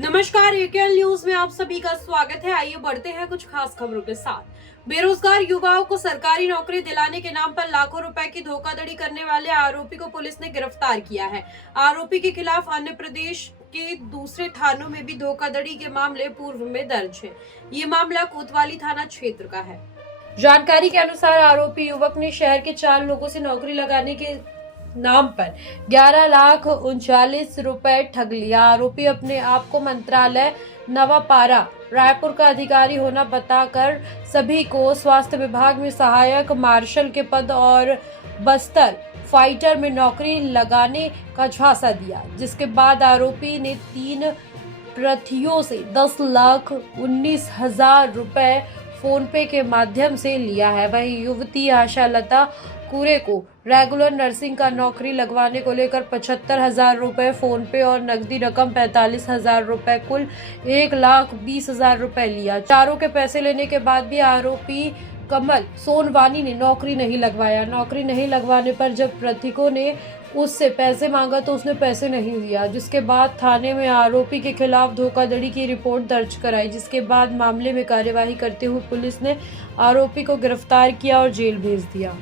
नमस्कार, एकेएल न्यूज में आप सभी का स्वागत है। आइए बढ़ते हैं कुछ खास खबरों के साथ। बेरोजगार युवाओं को सरकारी नौकरी दिलाने के नाम पर लाखों रुपए की धोखाधड़ी करने वाले आरोपी को पुलिस ने गिरफ्तार किया है। आरोपी के खिलाफ अन्य प्रदेश के दूसरे थानों में भी धोखाधड़ी के मामले पूर्व में दर्ज है। ये मामला कोतवाली थाना क्षेत्र का है। जानकारी के अनुसार आरोपी युवक ने शहर के 4 लोगों से नौकरी लगाने के नाम पर 11,39,00,000 रुपए ठग लिया। आरोपी अपने आप को मंत्रालय नवापारा रायपुर का अधिकारी होना बताकर सभी को स्वास्थ्य विभाग में सहायक मार्शल के पद और बस्तर फाइटर में नौकरी लगाने का झांसा दिया, जिसके बाद आरोपी ने 3 प्रार्थियों से 10,19,000 रुपए फोन पे के माध्यम से लिया है। वहीं युवती आशा लता कुरे को रेगुलर नर्सिंग का नौकरी लगवाने को लेकर 75,000 रुपए फोन पे और नकदी रकम 45,000 रुपए, कुल 1,20,000 रुपए लिया। चारों के पैसे लेने के बाद भी आरोपी कमल सोनवानी ने नौकरी नहीं लगवाया। नौकरी नहीं लगवाने पर जब प्रतीकों ने उससे पैसे मांगा तो उसने पैसे नहीं दिया, जिसके बाद थाने में आरोपी के खिलाफ धोखाधड़ी की रिपोर्ट दर्ज कराई, जिसके बाद मामले में कार्यवाही करते हुए पुलिस ने आरोपी को गिरफ्तार किया और जेल भेज दिया।